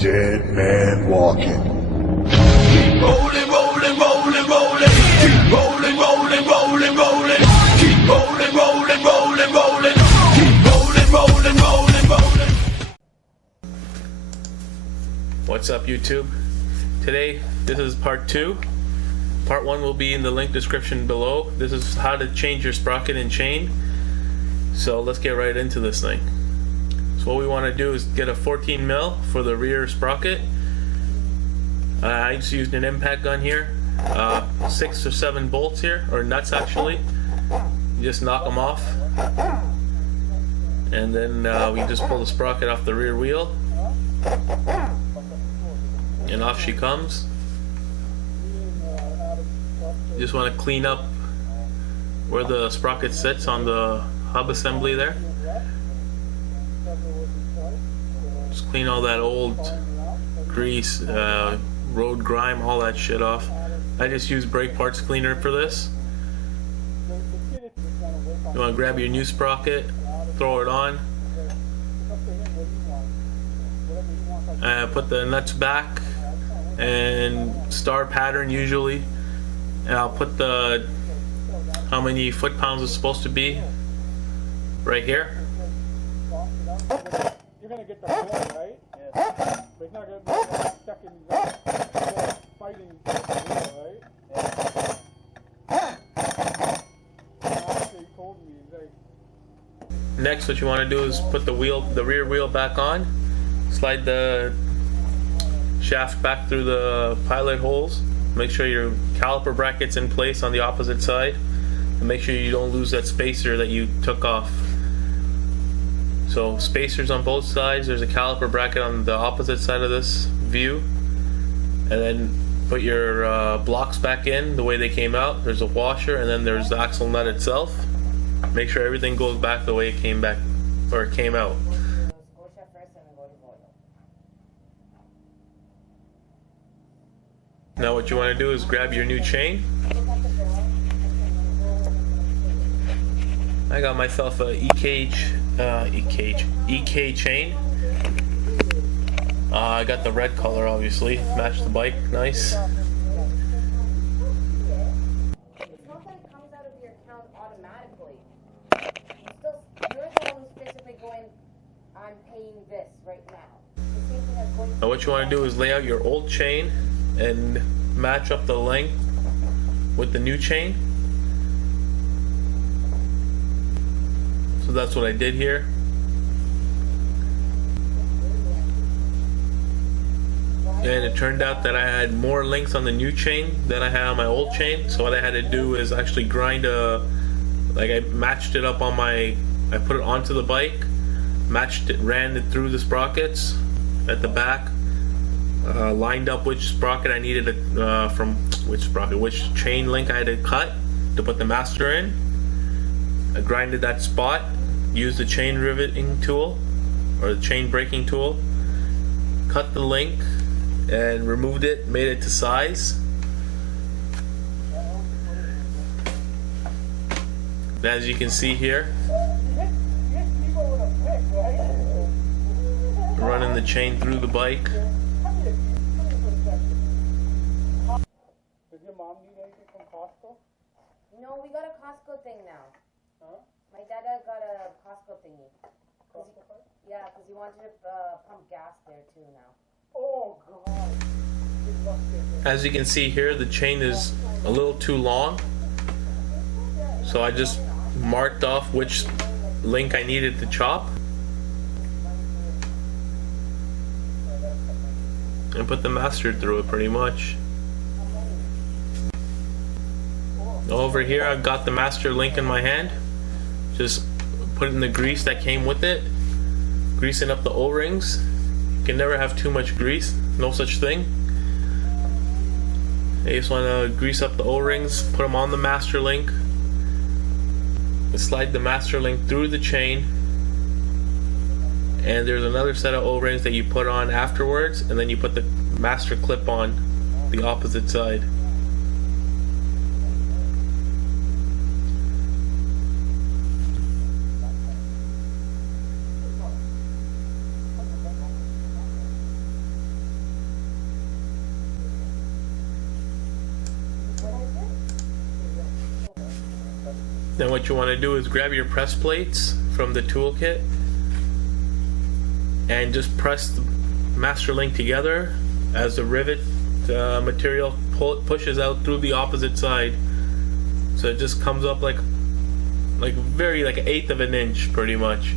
Dead man walking. Keep rolling, rolling, rolling, rolling. Keep rolling, rolling, rolling, rolling. Keep rolling, rolling, rolling, rolling. Keep rolling, rolling, rolling, rolling. What's up, YouTube? Today, this is part 2. Part 1 will be in the link description below. This is how to change your sprocket and chain. So let's get right into this thing. So what we want to do is get a 14 mil for the rear sprocket. I just used an impact gun here. 6 or 7 bolts here, or nuts actually. You just knock them off. And then we just pull the sprocket off the rear wheel. And off she comes. You just want to clean up where the sprocket sits on the hub assembly there. Just clean all that old grease, road grime, all that shit off. I just use brake parts cleaner for this. You want to grab your new sprocket, throw it on, put the nuts back and star pattern usually, and I'll put the how many foot-pounds it's supposed to be right here. You're gonna get the point, right? Yeah. But it's not gonna be stuck in fighting, right? Actually, he told me, he's like. Next, what you want to do is put the rear wheel back on. Slide the shaft back through the pilot holes. Make sure your caliper bracket's in place on the opposite side, and make sure you don't lose that spacer that you took off. So spacers on both sides. There's a caliper bracket on the opposite side of this view, and then put your blocks back in the way they came out. There's a washer, and then there's the axle nut itself. Make sure everything goes back the way it came back, or it came out. Now what you want to do is grab your new chain. I got myself a EK chain. I got the red color, obviously, match the bike, nice. It's not that it comes out of your account automatically. You're the one who's physically going, I'm paying this right now. The same thing as going. Now what you want to do is lay out your old chain and match up the length with the new chain. So that's what I did here. And it turned out that I had more links on the new chain than I had on my old chain. So what I had to do is actually grind I matched it up on I put it onto the bike, matched it, ran it through the sprockets at the back, lined up which sprocket I needed from which chain link I had to cut to put the master in. I grinded that spot, used the chain riveting tool or the chain breaking tool, cut the link and removed it, made it to size. As you can see here, running the chain through the bike. Does your mom need anything from Costco? No, we got a Costco thing now. Huh? My dad got a Costco thingy. Yeah, because he wanted to pump gas there too now. Oh, God. As you can see here, the chain is a little too long. So I just marked off which link I needed to chop. And put the master through it pretty much. Over here I've got the master link in my hand. Just put in the grease that came with it. Greasing up the O-rings. You can never have too much grease, no such thing. You just want to grease up the O-rings, put them on the master link, and slide the master link through the chain. And there's another set of O-rings that you put on afterwards, and then you put the master clip on the opposite side. Then what you want to do is grab your press plates from the toolkit and just press the master link together as the rivet material pushes out through the opposite side. So it just comes up like very like 1/8 of an inch pretty much,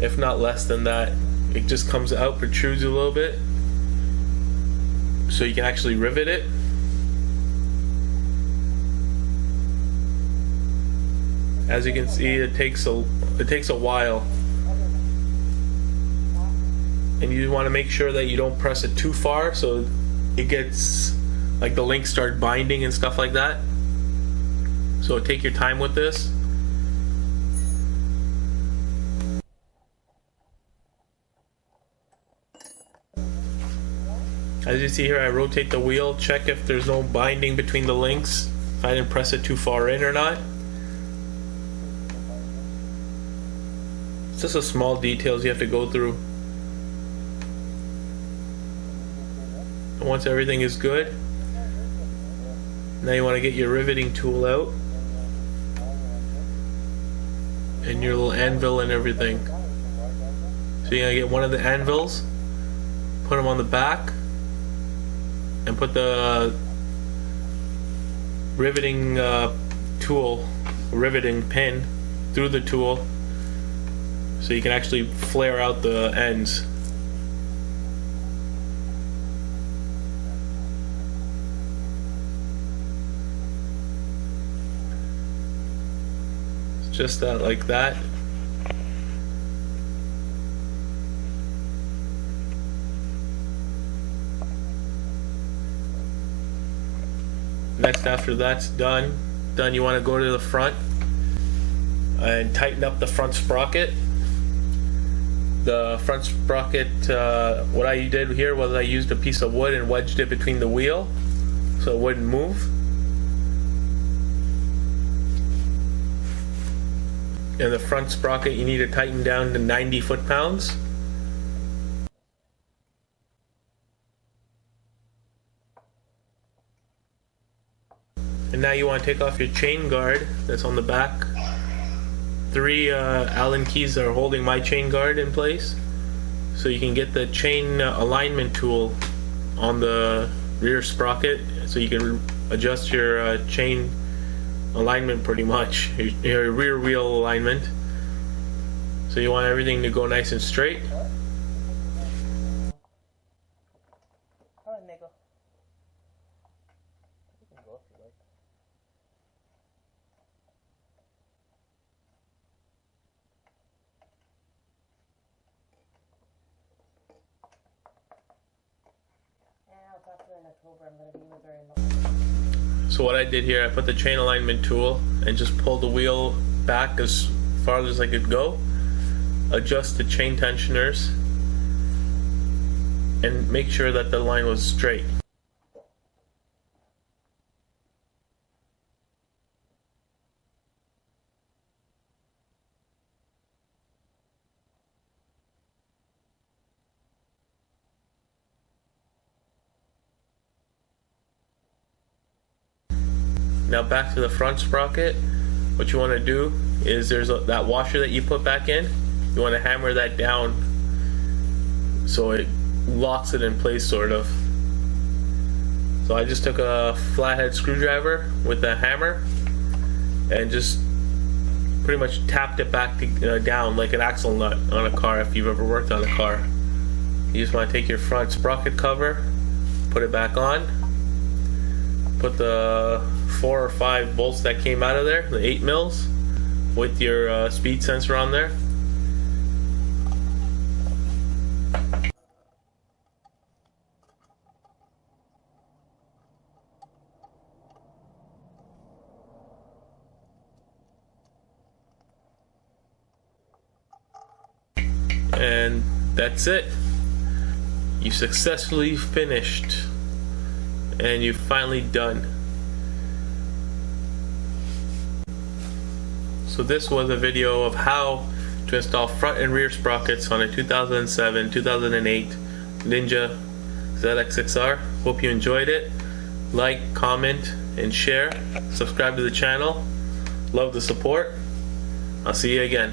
if not less than that. It just comes out, protrudes a little bit, so you can actually rivet it. As you can see, it takes a while, and you want to make sure that you don't press it too far, so it gets like the links start binding and stuff like that. So take your time with this. As you see here, I rotate the wheel, check if there's no binding between the links, if I didn't press it too far in or not. It's just a small details you have to go through. And once everything is good, now you want to get your riveting tool out and your little anvil and everything. So you're going to get one of the anvils, put them on the back, and put the riveting tool, riveting pin through the tool so you can actually flare out the ends. It's just that, like that. Next, after that's done, you want to go to the front and tighten up the front sprocket. The front sprocket, what I did here was I used a piece of wood and wedged it between the wheel so it wouldn't move. And the front sprocket you need to tighten down to 90 foot-pounds. And now you want to take off your chain guard that's on the back. 3 Allen keys are holding my chain guard in place. So you can get the chain alignment tool on the rear sprocket so you can adjust your chain alignment pretty much, your rear wheel alignment. So you want everything to go nice and straight. So what I did here, I put the chain alignment tool and just pulled the wheel back as far as I could go, adjust the chain tensioners, and make sure that the line was straight. Now back to the front sprocket. What you want to do is that washer that you put back in, you want to hammer that down so it locks it in place, sort of. So I just took a flathead screwdriver with a hammer and just pretty much tapped it back down like an axle nut on a car, if you've ever worked on a car. You just want to take your front sprocket cover, put it back on, put the 4 or 5 bolts that came out of there, the 8 mils, with your speed sensor on there. And that's it. You successfully finished, and you've finally done. So this was a video of how to install front and rear sprockets on a 2007-2008 Ninja ZX6R. Hope you enjoyed it. like, comment, and share. Subscribe to the channel. Love the support. I'll see you again.